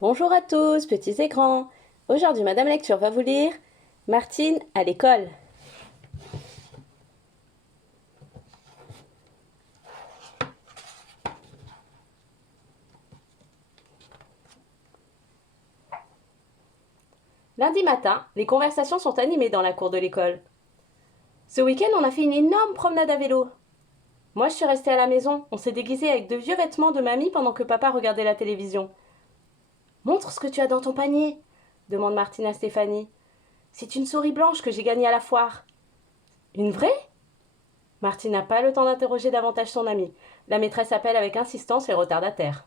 Bonjour à tous, petits et grands. Aujourd'hui, Madame Lecture va vous lire Martine à l'école. Lundi matin, les conversations sont animées dans la cour de l'école. Ce week-end, on a fait une énorme promenade à vélo. Moi, je suis restée à la maison. On s'est déguisé avec de vieux vêtements de mamie pendant que papa regardait la télévision. Montre ce que tu as dans ton panier, demande Martine à Stéphanie. C'est une souris blanche que j'ai gagnée à la foire. Une vraie? Martine n'a pas le temps d'interroger davantage son amie. La maîtresse appelle avec insistance les retardataires.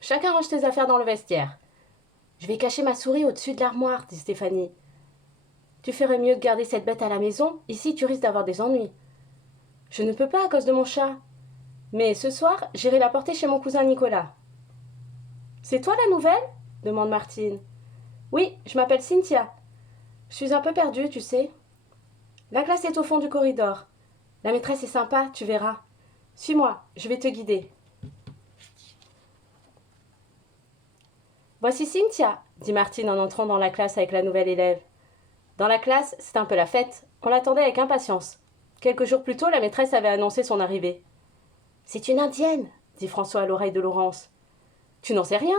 Chacun range ses affaires dans le vestiaire. Je vais cacher ma souris au-dessus de l'armoire, dit Stéphanie. Tu ferais mieux de garder cette bête à la maison. Ici, tu risques d'avoir des ennuis. Je ne peux pas à cause de mon chat. Mais ce soir, j'irai la porter chez mon cousin Nicolas. C'est toi la nouvelle? Demande Martine. Oui, je m'appelle Cynthia. Je suis un peu perdue, tu sais. La classe est au fond du corridor. La maîtresse est sympa, tu verras. Suis-moi, je vais te guider. Voici Cynthia, dit Martine en entrant dans la classe avec la nouvelle élève. Dans la classe, c'est un peu la fête. On l'attendait avec impatience. Quelques jours plus tôt, la maîtresse avait annoncé son arrivée. C'est une indienne, dit François à l'oreille de Laurence. Tu n'en sais rien?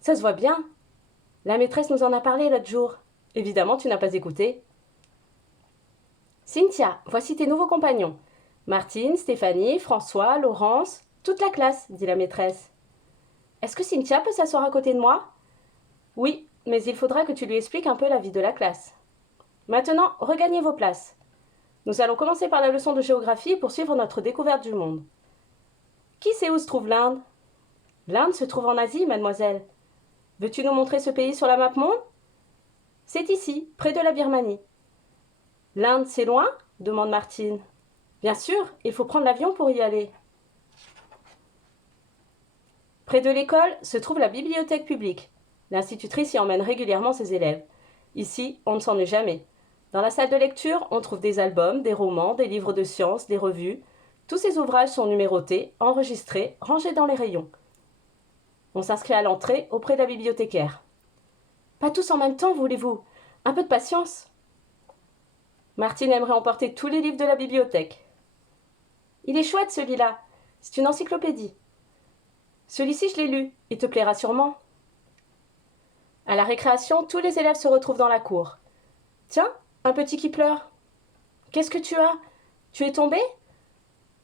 Ça se voit bien. La maîtresse nous en a parlé l'autre jour. Évidemment, tu n'as pas écouté. Cynthia, voici tes nouveaux compagnons. Martine, Stéphanie, François, Laurence, toute la classe, dit la maîtresse. Est-ce que Cynthia peut s'asseoir à côté de moi? Oui, mais il faudra que tu lui expliques un peu la vie de la classe. Maintenant, regagnez vos places. Nous allons commencer par la leçon de géographie pour suivre notre découverte du monde. Qui sait où se trouve l'Inde? L'Inde se trouve en Asie, mademoiselle. Veux-tu nous montrer ce pays sur la map monde? C'est ici, près de la Birmanie. L'Inde, c'est loin? Demande Martine. Bien sûr, il faut prendre l'avion pour y aller. Près de l'école se trouve la bibliothèque publique. L'institutrice y emmène régulièrement ses élèves. Ici, on ne s'ennuie jamais. Dans la salle de lecture, on trouve des albums, des romans, des livres de sciences, des revues. Tous ces ouvrages sont numérotés, enregistrés, rangés dans les rayons. On s'inscrit à l'entrée auprès de la bibliothécaire. Pas tous en même temps, voulez-vous? Un peu de patience. Martine aimerait emporter tous les livres de la bibliothèque. Il est chouette celui-là. C'est une encyclopédie. Celui-ci, je l'ai lu. Il te plaira sûrement. À la récréation, tous les élèves se retrouvent dans la cour. Tiens, un petit qui pleure. Qu'est-ce que tu as? Tu es tombé?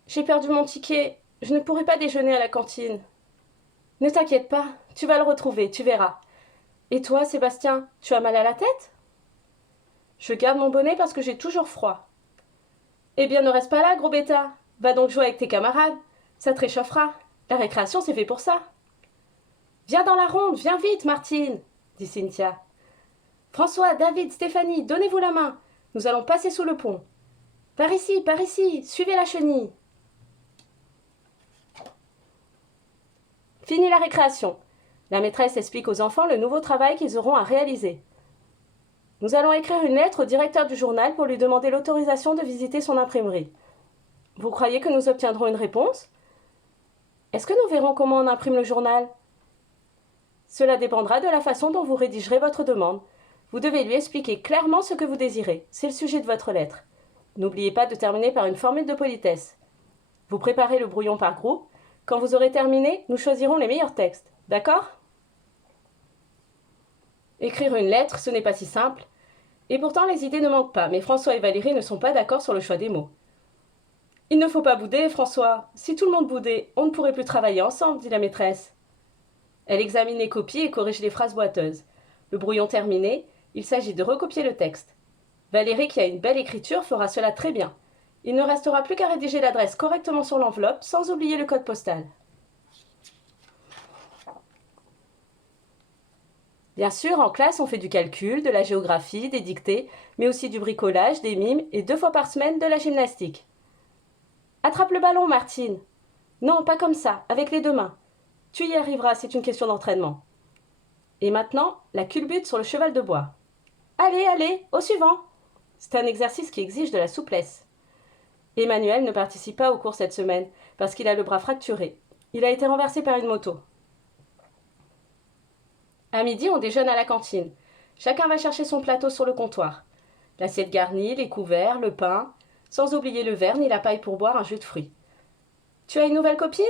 J'ai perdu mon ticket. Je ne pourrai pas déjeuner à la cantine. Ne t'inquiète pas, tu vas le retrouver, tu verras. Et toi, Sébastien, tu as mal à la tête? Je garde mon bonnet parce que j'ai toujours froid. Eh bien, ne reste pas là, gros bêta. Va donc jouer avec tes camarades. Ça te réchauffera. La récréation, c'est fait pour ça. Viens dans la ronde, viens vite, Martine, dit Cynthia. François, David, Stéphanie, donnez-vous la main. Nous allons passer sous le pont. Par ici, suivez la chenille. Fini la récréation. La maîtresse explique aux enfants le nouveau travail qu'ils auront à réaliser. Nous allons écrire une lettre au directeur du journal pour lui demander l'autorisation de visiter son imprimerie. Vous croyez que nous obtiendrons une réponse? Est-ce que nous verrons comment on imprime le journal? Cela dépendra de la façon dont vous rédigerez votre demande. Vous devez lui expliquer clairement ce que vous désirez. C'est le sujet de votre lettre. N'oubliez pas de terminer par une formule de politesse. Vous préparez le brouillon par groupe. Quand vous aurez terminé, nous choisirons les meilleurs textes. D'accord? Écrire une lettre, ce n'est pas si simple. Et pourtant, les idées ne manquent pas, mais François et Valérie ne sont pas d'accord sur le choix des mots. Il ne faut pas bouder, François. Si tout le monde boudait, on ne pourrait plus travailler ensemble, dit la maîtresse. Elle examine les copies et corrige les phrases boiteuses. Le brouillon terminé, il s'agit de recopier le texte. Valérie, qui a une belle écriture, fera cela très bien. Il ne restera plus qu'à rédiger l'adresse correctement sur l'enveloppe, sans oublier le code postal. Bien sûr, en classe, on fait du calcul, de la géographie, des dictées, mais aussi du bricolage, des mimes et 2 fois par semaine de la gymnastique. Attrape le ballon, Martine. Non, pas comme ça, avec les 2 mains. Tu y arriveras, c'est une question d'entraînement. Et maintenant, la culbute sur le cheval de bois. Allez, allez, au suivant. C'est un exercice qui exige de la souplesse. Emmanuel ne participe pas aux cours cette semaine parce qu'il a le bras fracturé. Il a été renversé par une moto. À midi, on déjeune à la cantine. Chacun va chercher son plateau sur le comptoir. L'assiette garnie, les couverts, le pain, sans oublier le verre ni la paille pour boire un jus de fruits. Tu as une nouvelle copine?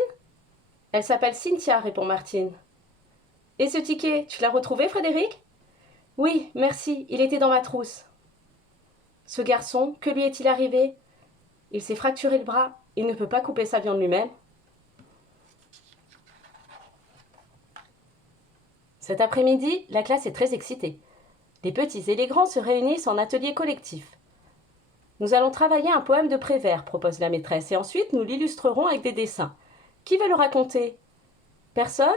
Elle s'appelle Cynthia, répond Martine. Et ce ticket, tu l'as retrouvé, Frédéric? Oui, merci, il était dans ma trousse. Ce garçon, que lui est-il arrivé? Il s'est fracturé le bras, il ne peut pas couper sa viande lui-même. Cet après-midi, la classe est très excitée. Les petits et les grands se réunissent en atelier collectif. Nous allons travailler un poème de Prévert, propose la maîtresse, et ensuite nous l'illustrerons avec des dessins. Qui veut le raconter? Personne?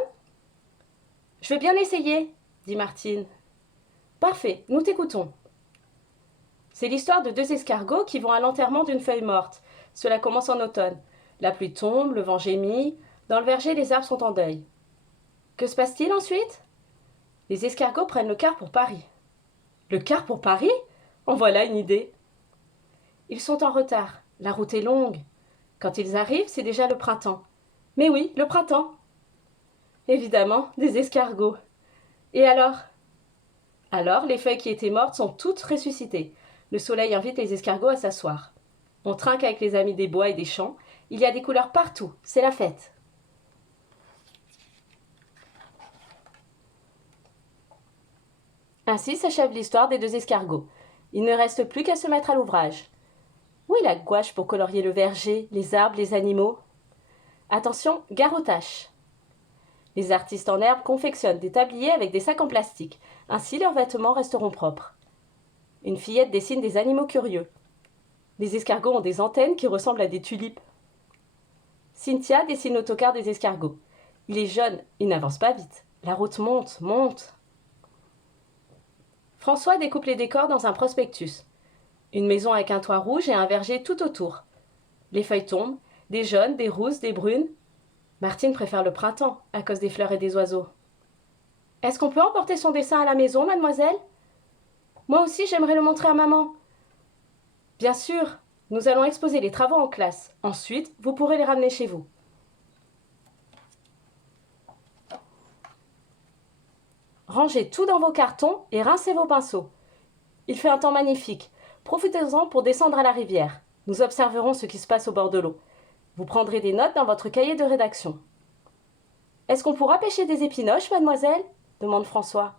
Je vais bien essayer, dit Martine. Parfait, nous t'écoutons. C'est l'histoire de deux escargots qui vont à l'enterrement d'une feuille morte. Cela commence en automne. La pluie tombe, le vent gémit. Dans le verger, les arbres sont en deuil. Que se passe-t-il ensuite? Les escargots prennent le car pour Paris. Le car pour Paris? En voilà une idée. Ils sont en retard. La route est longue. Quand ils arrivent, c'est déjà le printemps. Mais oui, le printemps. Évidemment, des escargots. Et alors? Alors, les feuilles qui étaient mortes sont toutes ressuscitées. Le soleil invite les escargots à s'asseoir. On trinque avec les amis des bois et des champs. Il y a des couleurs partout. C'est la fête. Ainsi s'achève l'histoire des deux escargots. Il ne reste plus qu'à se mettre à l'ouvrage. Où est la gouache pour colorier le verger, les arbres, les animaux? Attention, gare aux taches. Les artistes en herbe confectionnent des tabliers avec des sacs en plastique. Ainsi, leurs vêtements resteront propres. Une fillette dessine des animaux curieux. Les escargots ont des antennes qui ressemblent à des tulipes. Cynthia dessine l'autocar des escargots. Il est jaune, il n'avance pas vite. La route monte, monte. François découpe les décors dans un prospectus. Une maison avec un toit rouge et un verger tout autour. Les feuilles tombent, des jaunes, des rousses, des brunes. Martine préfère le printemps, à cause des fleurs et des oiseaux. Est-ce qu'on peut emporter son dessin à la maison, mademoiselle? Moi aussi, j'aimerais le montrer à maman. Bien sûr, nous allons exposer les travaux en classe. Ensuite, vous pourrez les ramener chez vous. Rangez tout dans vos cartons et rincez vos pinceaux. Il fait un temps magnifique. Profitez-en pour descendre à la rivière. Nous observerons ce qui se passe au bord de l'eau. Vous prendrez des notes dans votre cahier de rédaction. Est-ce qu'on pourra pêcher des épinoches, mademoiselle? Demande François.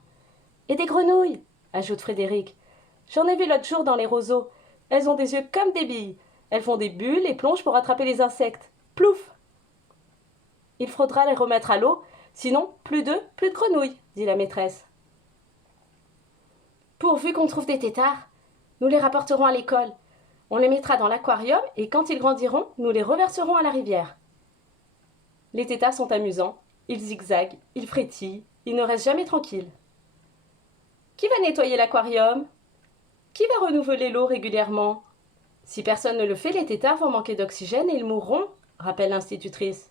Et des grenouilles, ajoute Frédéric. J'en ai vu l'autre jour dans les roseaux. Elles ont des yeux comme des billes. Elles font des bulles et plongent pour attraper les insectes. Plouf! Il faudra les remettre à l'eau, sinon plus d'œufs, plus de grenouilles, dit la maîtresse. Pourvu qu'on trouve des têtards, nous les rapporterons à l'école. On les mettra dans l'aquarium et quand ils grandiront, nous les reverserons à la rivière. Les têtards sont amusants. Ils zigzaguent, ils frétillent, ils ne restent jamais tranquilles. Qui va nettoyer l'aquarium? Qui va renouveler l'eau régulièrement? Si personne ne le fait, les têtards vont manquer d'oxygène et ils mourront, rappelle l'institutrice.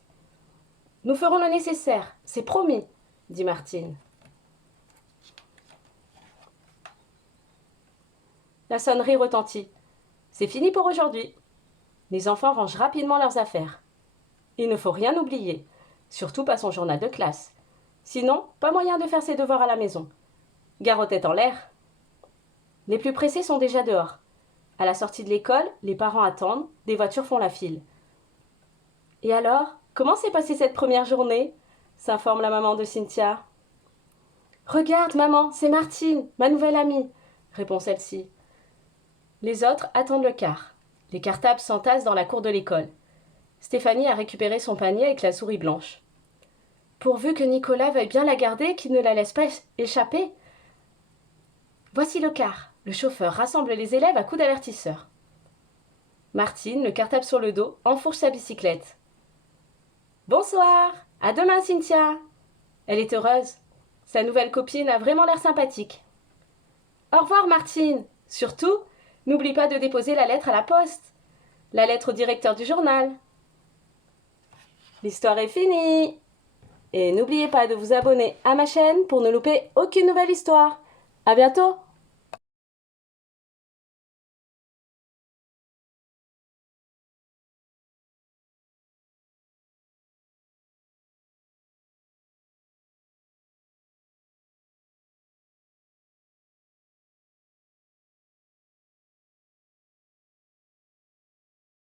Nous ferons le nécessaire, c'est promis, dit Martine. La sonnerie retentit. C'est fini pour aujourd'hui. Les enfants rangent rapidement leurs affaires. Il ne faut rien oublier, surtout pas son journal de classe. Sinon, pas moyen de faire ses devoirs à la maison. Gare aux têtes en l'air. Les plus pressés sont déjà dehors. À la sortie de l'école, les parents attendent, des voitures font la file. Et alors, comment s'est passée cette première journée? S'informe la maman de Cynthia. Regarde, maman, c'est Martine, ma nouvelle amie, répond celle-ci. Les autres attendent le car. Les cartables s'entassent dans la cour de l'école. Stéphanie a récupéré son panier avec la souris blanche. Pourvu que Nicolas veuille bien la garder et qu'il ne la laisse pas échapper. Voici le car. Le chauffeur rassemble les élèves à coups d'avertisseur. Martine, le cartable sur le dos, enfourche sa bicyclette. Bonsoir. À demain, Cynthia. Elle est heureuse. Sa nouvelle copine a vraiment l'air sympathique. Au revoir, Martine. Surtout, n'oublie pas de déposer la lettre à la poste. La lettre au directeur du journal. L'histoire est finie. Et n'oubliez pas de vous abonner à ma chaîne pour ne louper aucune nouvelle histoire. À bientôt!